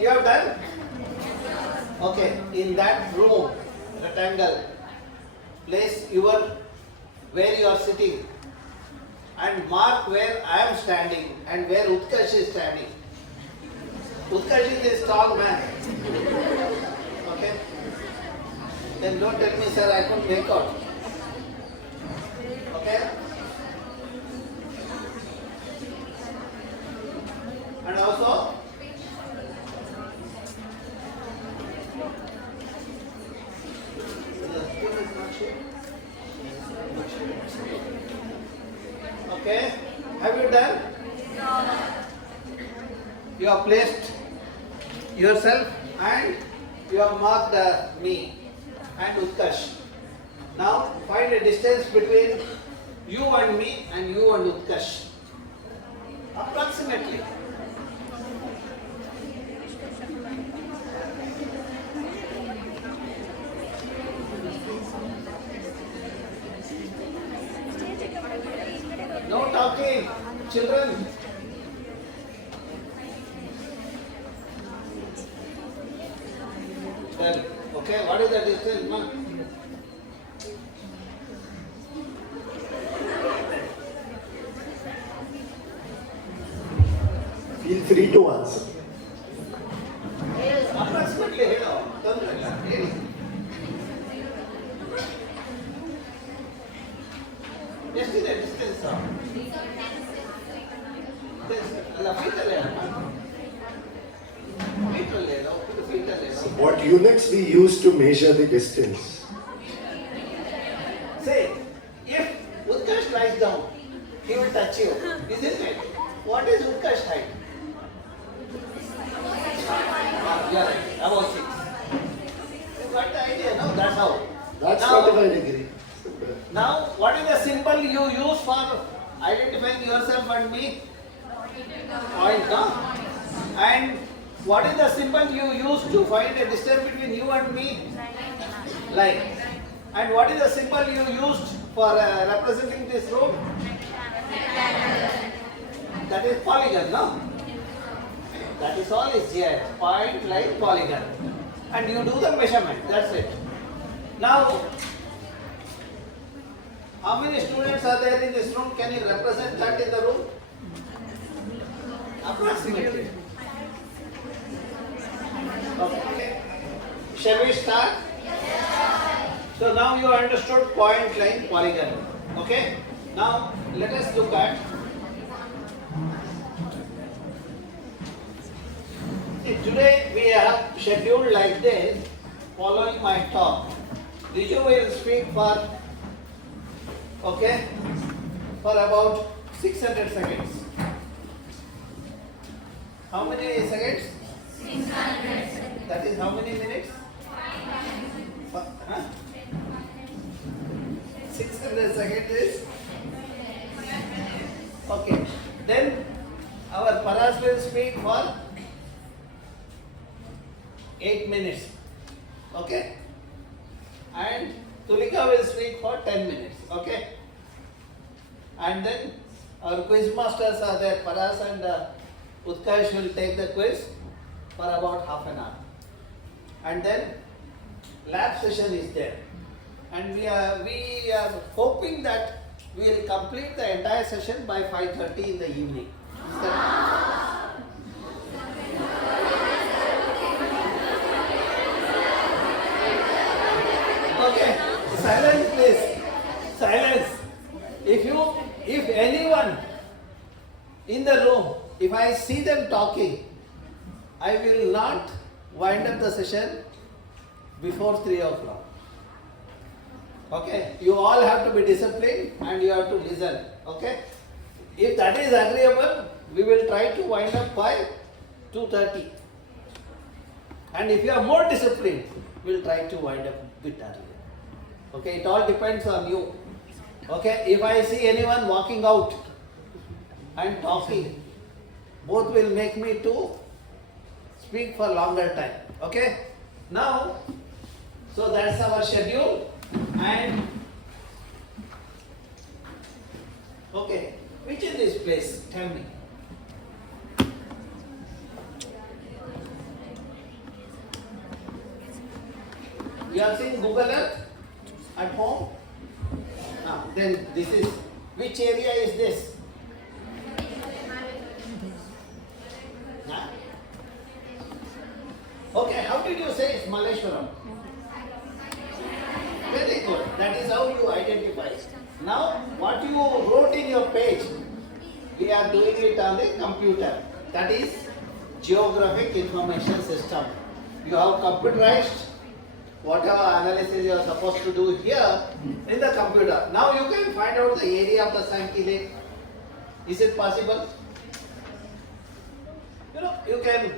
You have done? Okay, in that room, rectangle, place where you are sitting and mark where I am standing and where Utkarsh is standing. Utkarsh is a strong man. Okay? Then don't tell me, sir, I couldn't make out. Okay? And also, okay, have you done? You have placed yourself and you have marked me and Utkarsh. Now find a distance between you and me and you and Utkarsh. Approximately. No talking, children. Then, okay, what is the distance, ma? Feel free to answer. Approximately, hello. ಎಷ್ಟಿದೆ distance? ಅಲ್ಲ ಫೀಟಲ್ಲೇ What units we use to measure the distance? Say, if Utkarsh lies down, he will touch you, isn't it? What is Utkarsh height? Yeah, right. About 6. You got the idea, no? That's how. That's now, 45 degree. Now, what is the symbol you use for identifying yourself and me? Point, no? And what is the symbol you use to find the distance between you and me? Line. And what is the symbol you used for representing this room? That is polygon, no? That is all is GIS. Point, line, polygon. And you do the measurement. That's it. Now, how many students are there in this room? Can you represent that in the room? Approximately. Okay. Shall we start? Yes. So now you understood point, line, polygon. Okay. Now let us look at. See, today we have scheduled like this. Following my talk, Riju will speak for. Okay, for about 600 seconds. How many seconds? 600. That is how many minutes? 600 seconds is? Okay. Then our Paras will speak for 8 minutes. Okay. And Tulika will speak for 10 minutes. Okay. And then our quiz masters are there. Paras and Utkarsh will take the quiz for about half an hour. And then lab session is there. And we are hoping that we will complete the entire session by 5:30 in the evening. Is that okay? Silence, please. Silence. If anyone in the room, if I see them talking, I will not wind up the session before 3 o'clock. Okay? You all have to be disciplined and you have to listen. Okay? If that is agreeable, we will try to wind up by 2:30. And if you are more disciplined, we will try to wind up a bit earlier. Okay? It all depends on you. Okay? If I see anyone walking out and talking, both will make me to speak for longer time. Okay? Now, so that's our schedule. And okay, which is this place? Tell me. You have seen Google Earth at home? Now, then this is, which area is this? Huh? Okay, how did you say it's Malleshwaram? Very good. That is how you identify. Now, what you wrote in your page, we are doing it on the computer. That is Geographic Information System. You have computerized whatever analysis you are supposed to do here in the computer. Now you can find out the area of the Sankey Lake. Is it possible? You know, you can,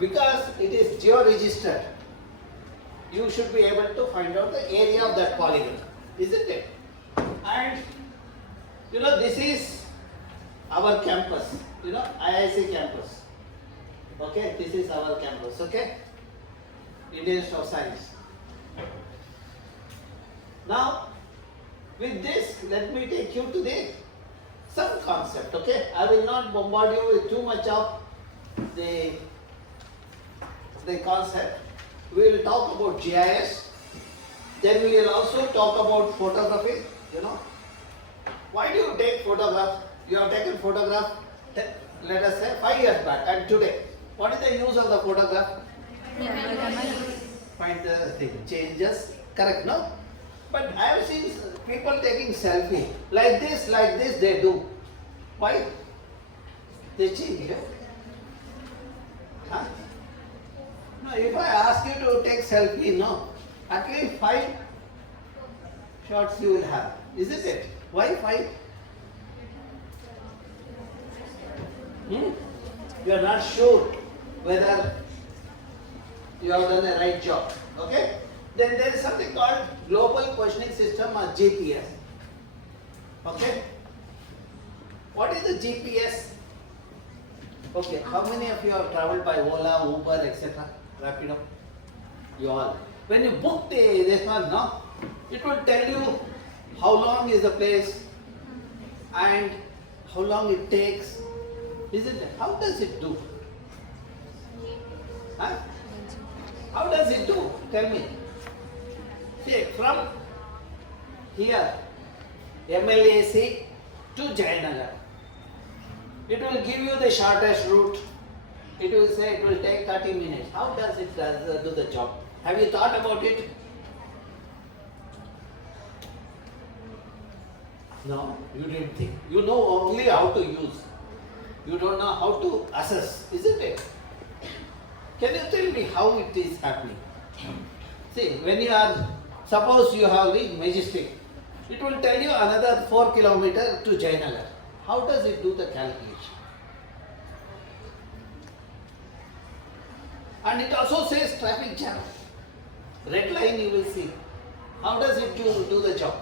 because it is geo-registered, you should be able to find out the area of that polygon, isn't it? And you know, this is our campus, you know, IISc campus. Okay, this is our campus, okay? Indian Institute of Science. Now, with this, let me take you to the some concept, okay? I will not bombard you with too much of the concept. We will talk about GIS. Then we will also talk about photography, you know. Why do you take photograph? You have taken photograph, let us say 5 years back and today. What is the use of the photograph? Find the thing, changes, correct, no? But I have seen people taking selfie, like this they do. Why? They change, yeah? Huh? No, if I ask you to take selfie, no, at least 5 shots you will have, isn't it? Why 5? You are not sure whether you have done a right job, okay? Then there is something called Global Positioning System or GPS, okay? What is the GPS? Okay, how many of you have traveled by Ola, Uber, etc., Rapido? You all. When you book this one, no, it will tell you how long is the place and how long it takes, isn't it? How does it do? Huh? How does it do? Tell me. See, from here, MLAC to Jayanagar. It will give you the shortest route. It will say it will take 30 minutes. How does it do the job? Have you thought about it? No, you didn't think. You know only how to use. You don't know how to assess, isn't it? Can you tell me how it is happening? See, when you are, suppose you have reached Majestic, it will tell you another 4 kilometers to Jayanagar. How does it do the calculation? And it also says traffic jam. Red line you will see. How does it do the job?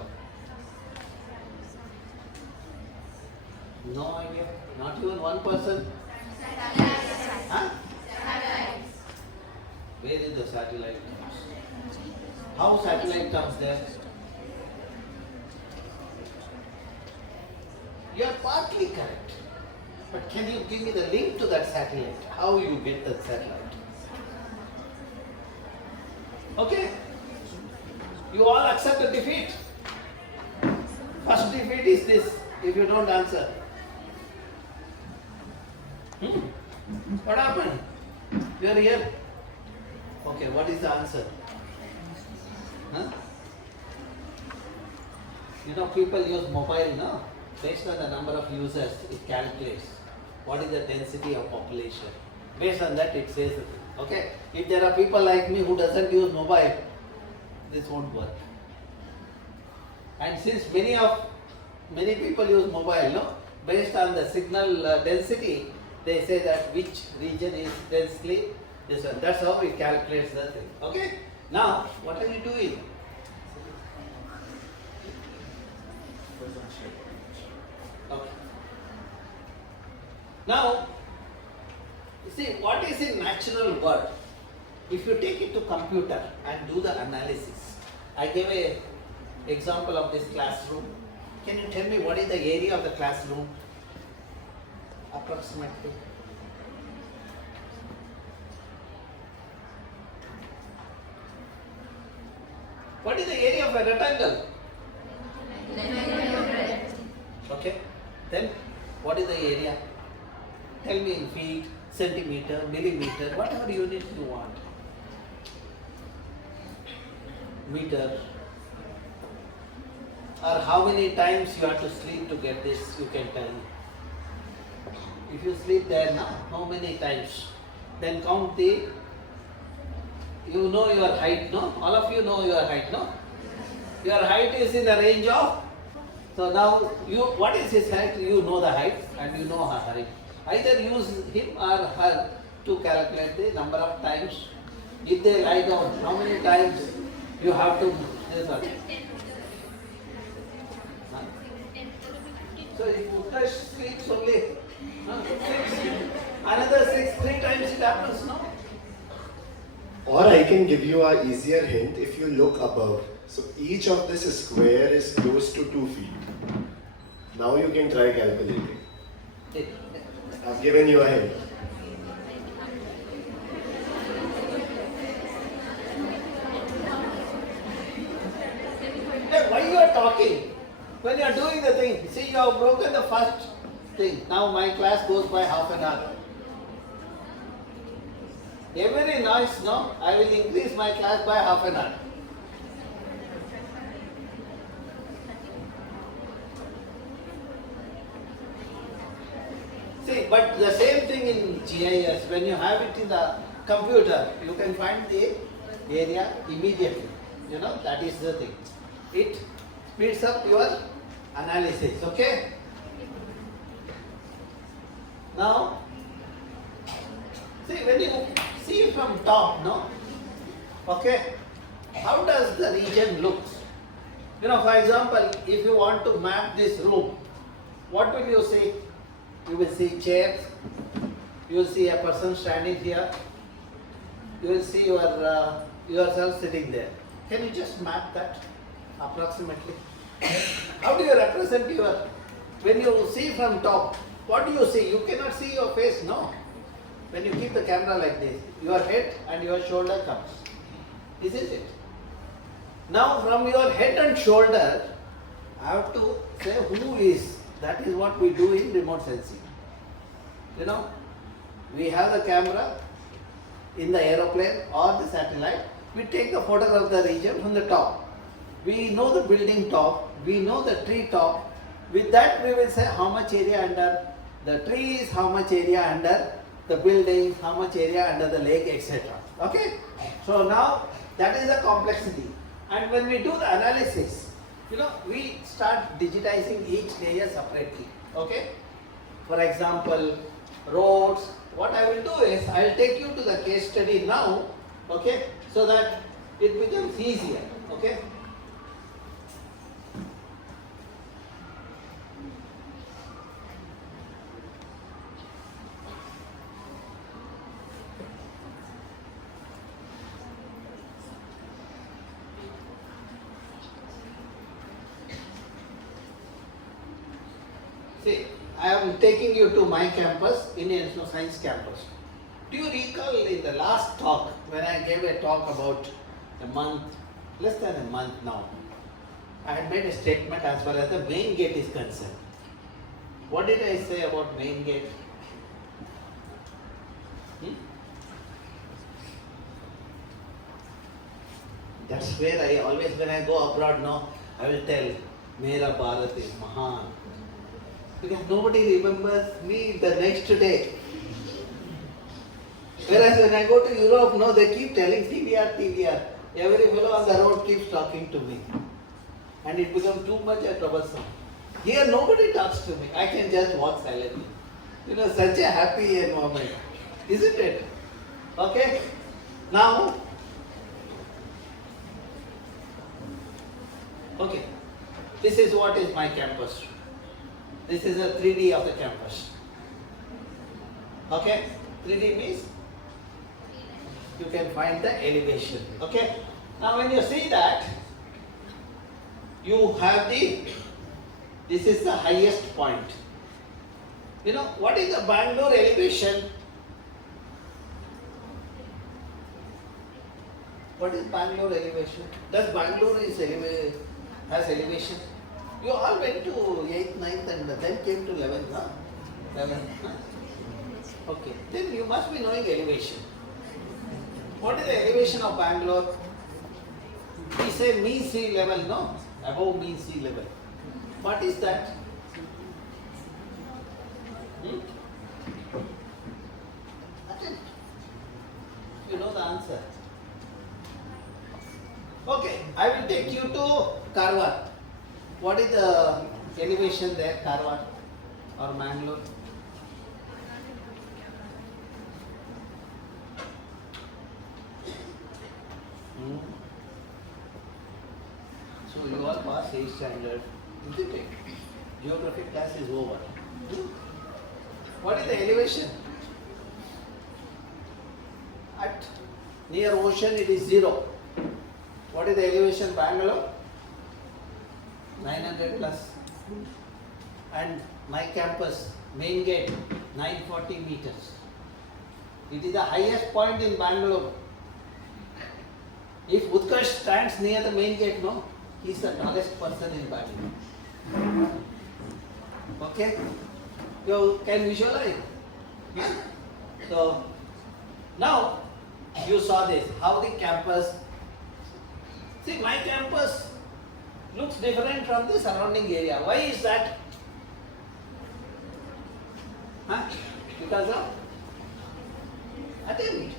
No idea. Not even one person. Huh? Where is the satellite comes? How satellite comes there? You are partly correct. But can you give me the link to that satellite? How you get that satellite? Okay? You all accept the defeat. First defeat is this, if you don't answer. What happened? You are here. Okay, what is the answer? Huh? You know, people use mobile now. Based on the number of users, it calculates what is the density of population. Based on that, it says, okay, if there are people like me who doesn't use mobile, this won't work. And since many people use mobile, no, based on the signal density, they say that which region is densely this one. That's how it calculates the thing. Okay. Now, what are you doing? Okay. Now, you see, what is a natural word? If you take it to computer and do the analysis, I gave a example of this classroom. Can you tell me what is the area of the classroom? Approximately. What is the area of a rectangle? Okay. Then what is the area? Tell me in feet, centimeter, millimeter, whatever unit you want. Meter. Or how many times you have to sleep to get this, you can tell me. If you sleep there now, how many times? Then count the, you know your height, no? All of you know your height, no? Your height is in the range of, so now you, what is his height? You know the height and you know her height. Either use him or her to calculate the number of times. If they lie down, how many times you have to, this one. So if Utkarsh sleeps only, 6, another 6, 3 times it happens, no? Or I can give you a easier hint if you look above. So each of this square is close to 2 feet. Now you can try calculating. I've given you a hint. Hey, why you are talking? When you are doing the thing, see you have broken the first thing. Now my class goes by half an hour. Every noise, no, I will increase my class by half an hour. See, but the same thing in GIS, when you have it in the computer, you can find the area immediately. You know, that is the thing. It speeds up your analysis, okay? Now, see, when you see from top, no? Okay? How does the region look? You know, for example, if you want to map this room, what will you see? You will see chairs, you will see a person standing here, you will see yourself sitting there. Can you just map that approximately? How do you represent your, when you see from top, what do you see? You cannot see your face, no? When you keep the camera like this, your head and your shoulder comes. Isn't it? Now from your head and shoulder, I have to say who is. That is what we do in remote sensing. You know, we have the camera in the aeroplane or the satellite. We take the photograph of the region from the top. We know the building top, we know the tree top. With that we will say how much area under the trees, how much area under the buildings, how much area under the lake, etc. Okay? So now that is the complexity. And when we do the analysis, you know, we start digitizing each layer separately. Okay? For example, roads. What I will do is I will take you to the case study now. Okay? So that it becomes easier. Okay? See, I am taking you to my campus, Indian National Science campus. Do you recall in the last talk, when I gave a talk about a month, less than a month now, I had made a statement as far as the main gate is concerned. What did I say about main gate? That's where I always, when I go abroad now, I will tell, Mera Bharat is Mahan. Because nobody remembers me the next day. Whereas when I go to Europe, no, they keep telling TVR, TVR. Every fellow on the road keeps talking to me. And it becomes too much troublesome. Here nobody talks to me. I can just walk silently. You know, such a happy moment. Isn't it? Okay? Now, okay. This is what is my campus. This is a 3D of the campus. Okay? 3D means you can find the elevation. Okay? Now when you see that, you have this is the highest point. You know, what is the Bangalore elevation? What is Bangalore elevation? Does Bangalore has elevation? You all went to 8th, 9th and then came to 11th, huh? 11th, huh? Okay, then you must be knowing elevation. What is the elevation of Bangalore? We say mean sea level, no? Above mean sea level. What is that? Attempt. You know the answer. Okay, I will take you to Karwar. What is the elevation there, Karwar or Mangalore? So you all pass 8th standard, isn't it? Geography class is over. What is the elevation? At near ocean it is 0. What is the elevation Bangalore? 900 plus. And my campus, main gate, 940 meters. It is the highest point in Bangalore. If Utkarsh stands near the main gate, no, he is the tallest person in Bangalore. Okay? You can visualize. So, now you saw this, how the campus. See, my campus looks different from the surrounding area. Why is that? Huh? Because of attempt.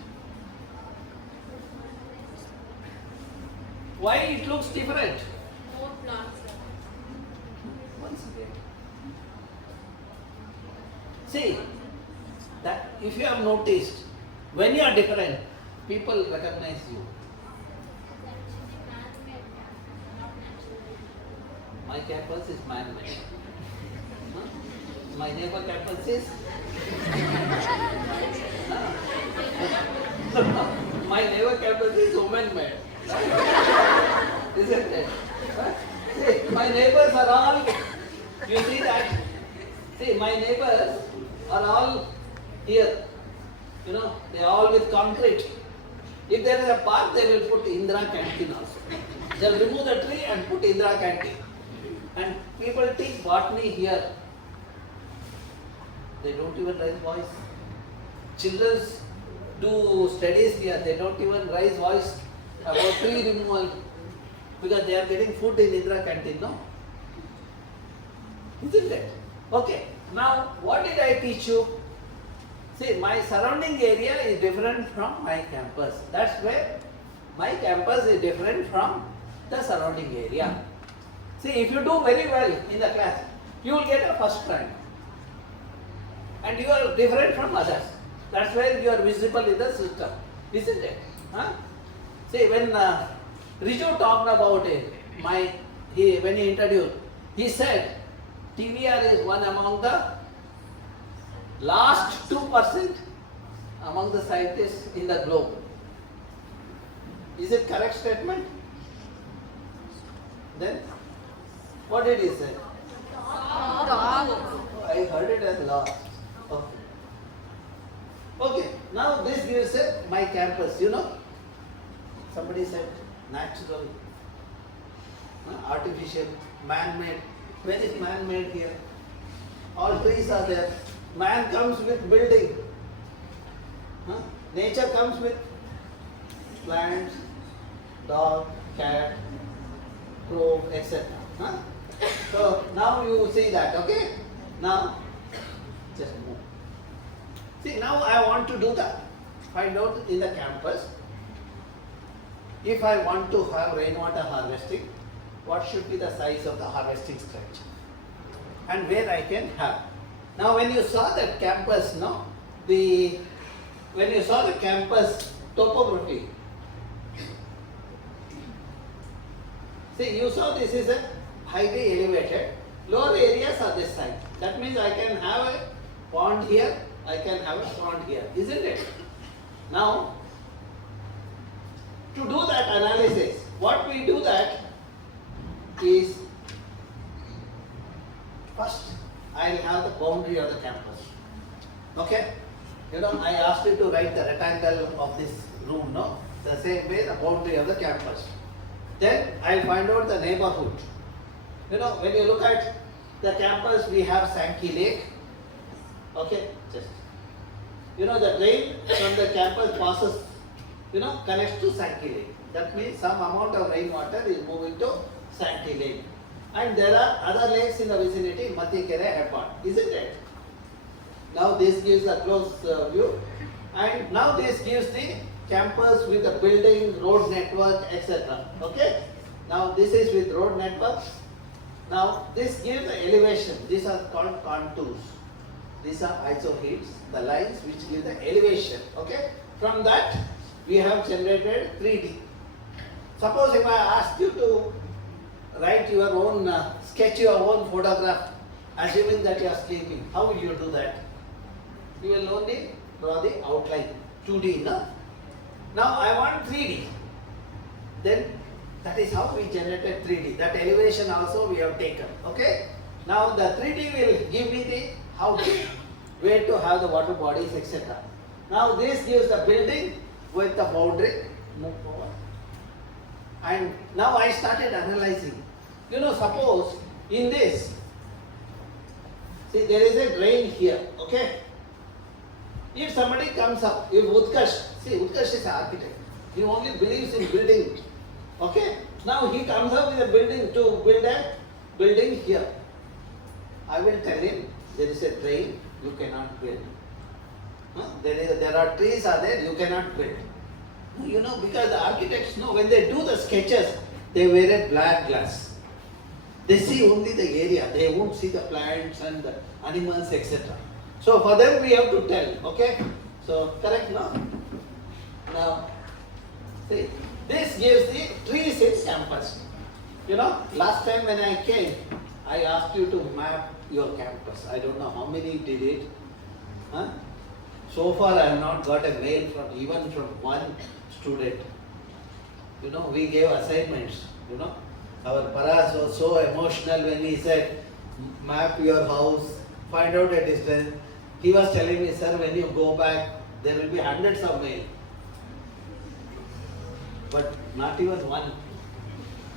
Why it looks different? More plants. Once again. See, that if you have noticed, when you are different, people recognize you. My campus is man-made. Huh? My neighbor campus is my neighbor campus is woman-made. Isn't it? Huh? See, my neighbors are all, you see that? See, my neighbors are all here. You know, they are all with concrete. If there is a park, they will put Indira canteen also. They will remove the tree and put Indira canteen. And people teach botany here. They don't even raise voice. Children do studies here. They don't even raise voice about tree removal because they are getting food in Indira canteen, no? Isn't it? Okay. Now, what did I teach you? See, my surrounding area is different from my campus. That's where my campus is different from the surrounding area. See, if you do very well in the class, you will get a first rank. And you are different from others. That's where you are visible in the system. Isn't it? Huh? See, when Riju talked about it, when he introduced, he said, TVR is one among the last 2% among the scientists in the globe. Is it correct statement? Then, what did he say? I heard it as last. Okay. Okay, now this gives it my campus, you know. Somebody said natural, artificial, man-made. Where is man-made here? All trees are there. Man comes with building. Nature comes with plants, dog, cat, crow, etc. So now you see that, okay? Now, just move. See, now I want to do that. Find out in the campus, if I want to have rainwater harvesting, what should be the size of the harvesting structure? And where I can have. Now when you saw that campus, no? When you saw the campus topography, see, you saw this is a highly elevated, lower areas are this side. That means I can have a pond here, I can have a pond here, isn't it? Now, to do that analysis, what we do that is, first I will have the boundary of the campus. Okay? You know, I asked you to write the rectangle of this room, no? The same way the boundary of the campus. Then I'll find out the neighborhood. You know, when you look at the campus, we have Sankey Lake. Okay, just. You know, the drain from the campus passes, connects to Sankey Lake. That means some amount of rainwater is moving to Sankey Lake. And there are other lakes in the vicinity, Matikere, Hepat, isn't it? Now this gives a close view. And now this gives the campus with the building, road network, etc. Okay? Now this is with road network. Now this gives the elevation. These are called contours. These are isoheads, the lines which give the elevation. Okay? From that we have generated 3D. Suppose if I ask you to write your own, sketch your own photograph, assuming that you are sleeping, how will you do that? You will only draw the outline, 2D, no? Now I want 3D. Then that is how we generated 3D. That elevation also we have taken, okay? Now the 3D will give me the how to, where to have the water bodies, etc. Now this gives the building with the boundary, move forward. And now I started analyzing. Suppose in this, see there is a drain here, okay? If somebody comes up, if Utkarsh, see Utkarsh is an architect, he only believes in building, okay? Now he comes up with a building to build a building here. I will tell him there is a drain, you cannot build. There are trees are there, you cannot build. Because the architects know when they do the sketches, they wear a black glass. They see only the area, they won't see the plants and the animals, etc. So for them we have to tell, okay? So correct, no? Now, see, this gives the trees in campus. Last time when I came, I asked you to map your campus. I don't know how many did it. Huh? So far I have not got a mail even from one student. We gave assignments, Our Paras was so emotional when he said, map your house, find out a distance. He was telling me, sir, when you go back, there will be hundreds of mail. But not even one.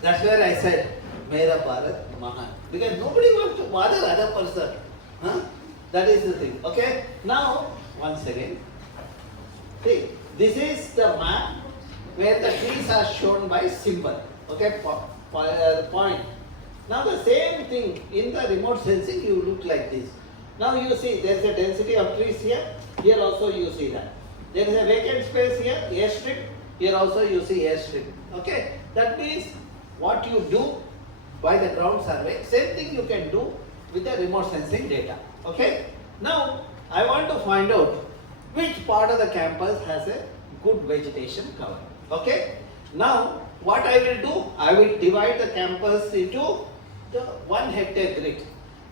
That's where I said, Mera Bharat Mahan. Because nobody wants to bother other person. Huh? That is the thing. Okay? Now, once again, see, this is the map where the trees are shown by symbol. Okay? Point. Now the same thing in the remote sensing you look like this. Now you see there is a density of trees here. Here also you see that. There is a vacant space here, airstrip. Here also you see airstrip. Okay? That means what you do by the ground survey, same thing you can do with the remote sensing data. Okay? Now I want to find out which part of the campus has a good vegetation cover. Okay? Now what I will do, I will divide the campus into the 1 hectare grid.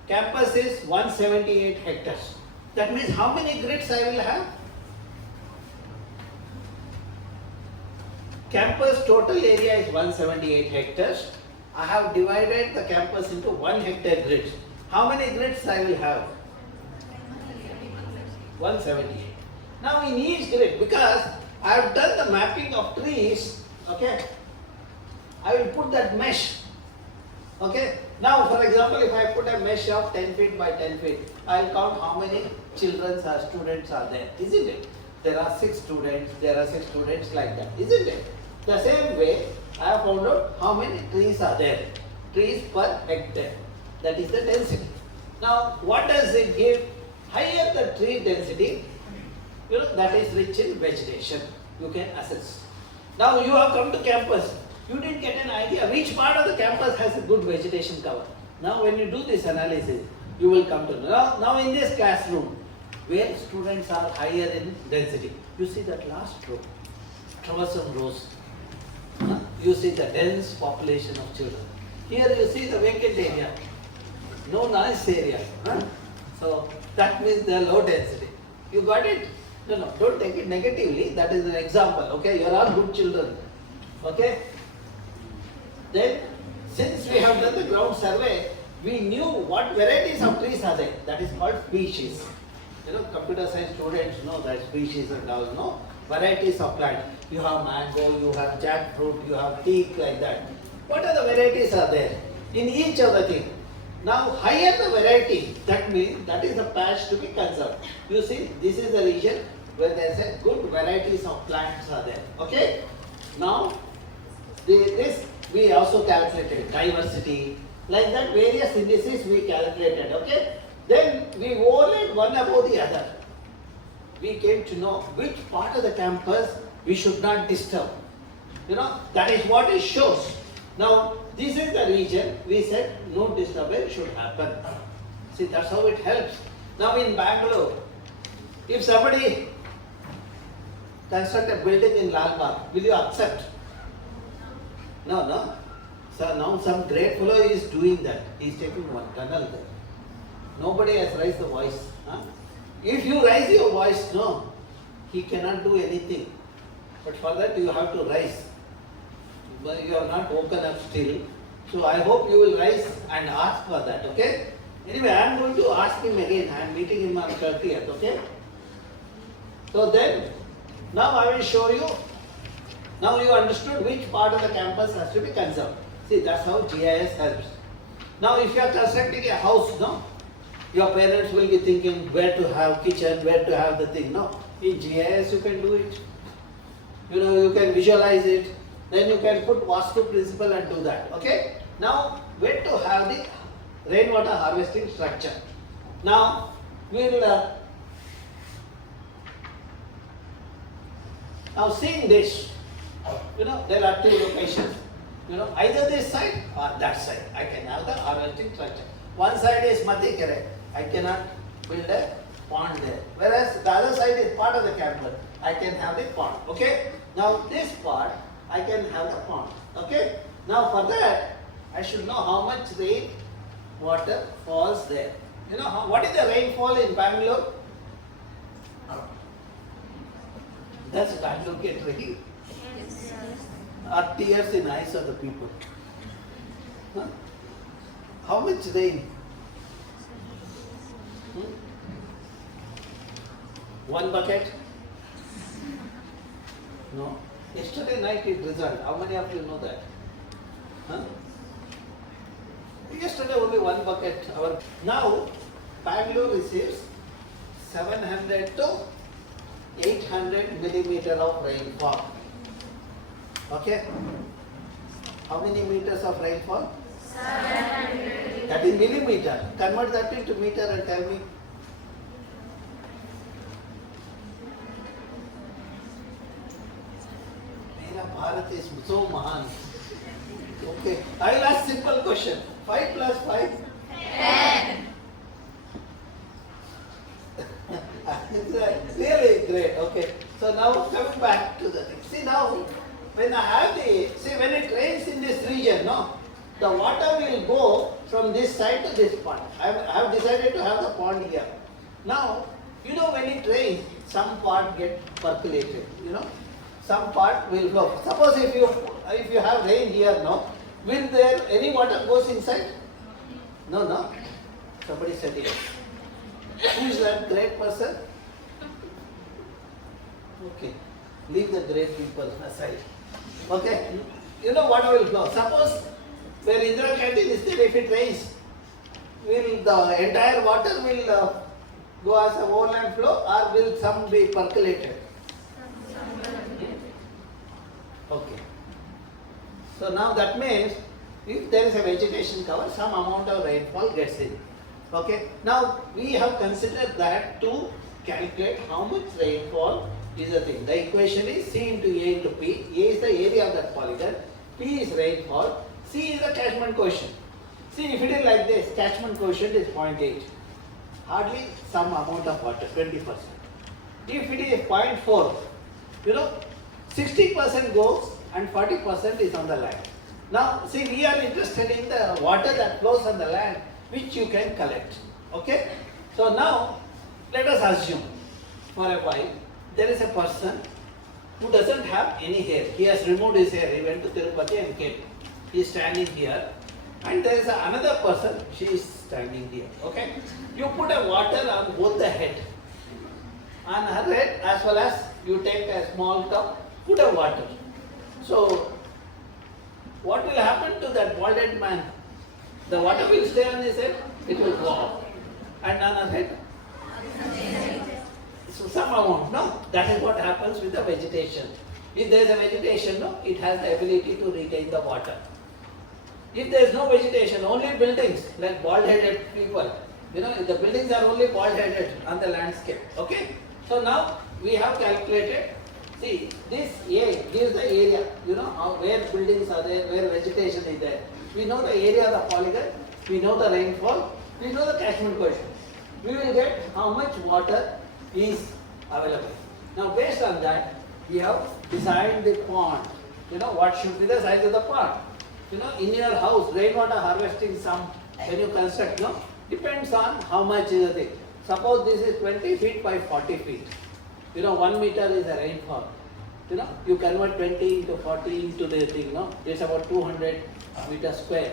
Campus is 178 hectares. That means how many grids I will have? Campus total area is 178 hectares. I have divided the campus into 1 hectare grids. How many grids I will have? 178. Now in each grid, because I have done the mapping of trees, okay, I will put that mesh. Okay. Now for example, if I put a mesh of 10 feet by 10 feet, I will count how many children or students are there, isn't it? There are 6 students, like that, isn't it? The same way, I have found out how many trees are there. Trees per hectare. That is the density. Now, what does it give? Higher the tree density, that is rich in vegetation. You can assess. Now, you have come to campus. You didn't get an idea which part of the campus has a good vegetation cover. Now, when you do this analysis, you will come to know. Now, in this classroom, where students are higher in density, you see that last row, troublesome rows. You see the dense population of children. Here you see the vacant area, no nice area. So that means they are low density. You got it? No, don't take it negatively. That is an example. Okay, you are all good children. Okay. Then, since we have done the ground survey, we knew what varieties of trees are there. That is called species. Computer science students know that species and all. No, varieties of plant. You have mango, you have jackfruit, you have teak, like that. What are the varieties are there in each of the thing? Now higher the variety, that means that is the patch to be conserved. You see, this is the region where there is a good varieties of plants are there. Okay. Now this we also calculated diversity, like that various indices we calculated. Okay. Then we overlaid one above the other. We came to know which part of the campus we should not disturb. You know, that is what it shows. Now, this is the region we said no disturbance should happen. See, that's how it helps. Now in Bangalore, if somebody construct a building in Lal Bagh, will you accept? No, no. So now some great fellow is doing that. He is taking one tunnel there. Nobody has raised the voice. Huh? If you raise your voice, no, he cannot do anything. But for that you have to rise. But you are not woken up still. So I hope you will rise and ask for that, okay? Anyway, I am going to ask him again. I am meeting him on 30th, okay? So then, now I will show you. Now you understood which part of the campus has to be conserved. See, that's how GIS helps. Now if you are constructing a house, no? Your parents will be thinking where to have kitchen, where to have the thing, no? In GIS you can do it. You know, you can visualize it. Then you can put Vastu principle and do that. Okay? Now, where to have the rainwater harvesting structure. Now, we will now seeing this, you know, there are two locations. You know, either this side or that side. I can have the harvesting structure. One side is Madhikere. I cannot build a pond there. Whereas the other side is part of the campus. I can have the pond. Okay? Now, this part, I can have the pond. Okay? Now for that, I should know how much rain water falls there. You know, what is the rainfall in Bangalore? Does Bangalore get rain? Are tears in eyes of the people? Huh? How much rain? One bucket? No. Yesterday night it drizzled. How many of you know that? Huh? Yesterday only one bucket. Now Bangalore receives 700 to 800 millimeter of rainfall. Okay? How many meters of rainfall? 700. That is millimeter. Convert that into meter and tell me. Bharat is so mahan. Okay, I will ask simple question. 5 plus 5? 10. Really great. Okay. So now coming back to the thing. See now, when I have when it rains in this region, no, the water will go from this side to this pond. I have decided to have the pond here. Now, you know when it rains, some part get percolated, you know. Some part will flow. Suppose if you have rain here, no, will there any water goes inside? No, no. Somebody said it. Who is that great person? Okay. Leave the great people aside. Okay. You know what will flow? Suppose where Indira Canteen is there, if it rains, will the entire water will go as a overland flow or will some be percolated? Okay. So now that means if there is a vegetation cover, some amount of rainfall gets in. Okay. Now we have considered that to calculate how much rainfall is the thing. The equation is C into A into P. A is the area of that polygon. P is rainfall. C is the catchment coefficient. See, if it is like this, catchment coefficient is 0.8. Hardly some amount of water, 20%. If it is 0.4, you know, 60% goes and 40% is on the land. Now, see, we are interested in the water that flows on the land, which you can collect. Okay? So now, let us assume for a while, there is a person who doesn't have any hair. He has removed his hair. He went to Tirupati and came. He is standing here. And there is another person, she is standing here. Okay? You put a water on both the head. On her head as well as you take a small cup, put a water. So, what will happen to that bald-headed man? The water will stay on his head, it will go up. And on his head, so some amount, no? That is what happens with the vegetation. If there is a vegetation, no, it has the ability to retain the water. If there is no vegetation, only buildings, like bald-headed people, you know, the buildings are only bald-headed on the landscape, okay? So now we have calculated, see, this A gives the area, you know, where buildings are there, where vegetation is there. We know the area of the polygon, we know the rainfall, we know the catchment coefficient. We will get how much water is available. Now based on that, we have designed the pond. You know, what should be the size of the pond? You know, in your house, rainwater harvesting sum, when you construct, no, depends on how much is the thing. Suppose this is 20 feet by 40 feet. You know, 1 meter is a rainfall. You know, you convert 20 into 40 into the thing, no? It's about 200 meters square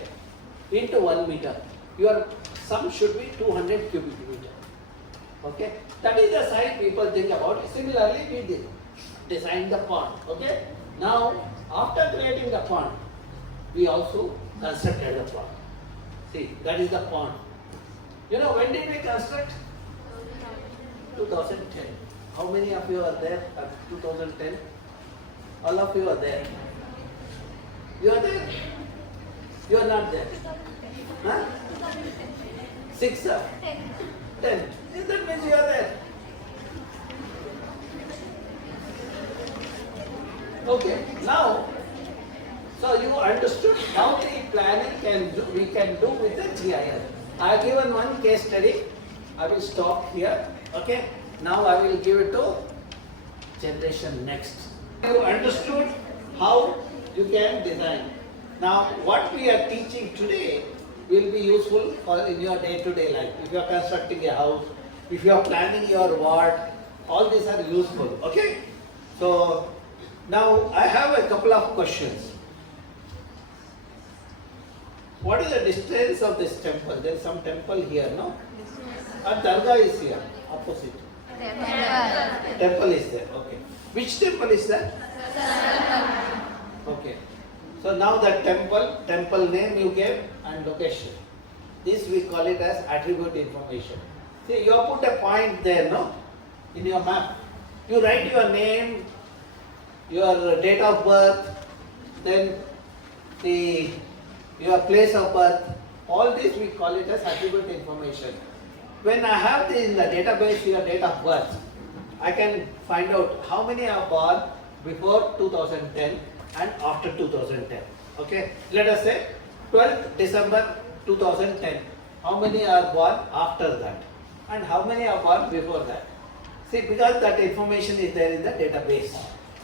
into 1 meter. Your sum should be 200 cubic meter. Okay? That is the size people think about. Similarly, we did design the pond. Okay? Now, after creating the pond, we also constructed the pond. See, that is the pond. You know, when did we construct? 2010. How many of you are there at 2010? All of you are there. You are there? You are not there. Huh? 6, 10. That means you are there. Okay, now, so you understood how the planning we can do with the GIS. I have given one case study. I will stop here. Okay, now I will give it to generation next. You understood how you can design. Now, what we are teaching today will be useful for in your day-to-day life. If you are constructing a house, if you are planning your ward, all these are useful. Okay, so now I have a couple of questions. What is the distance of this temple? There is some temple here, no? And Dargah is here, opposite. Temple is there, okay. Which temple is that? Okay. So now that temple name you gave and location. This we call it as attribute information. See, you have put a point there, no? In your map. You write your name, your date of birth, then your place of birth. All this we call it as attribute information. When I have this in the database your date of birth, I can find out how many are born before 2010 and after 2010. Okay, let us say 12th December 2010. How many are born after that? And how many are born before that? See, because that information is there in the database.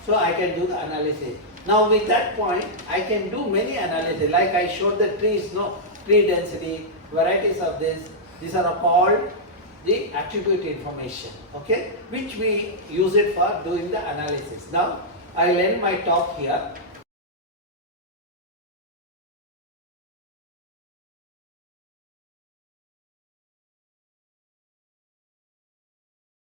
So I can do the analysis. Now with that point, I can do many analysis. Like I showed the trees, no? Tree density, varieties of this. These are called the attribute information. Okay? Which we use it for doing the analysis. Now, I will end my talk here.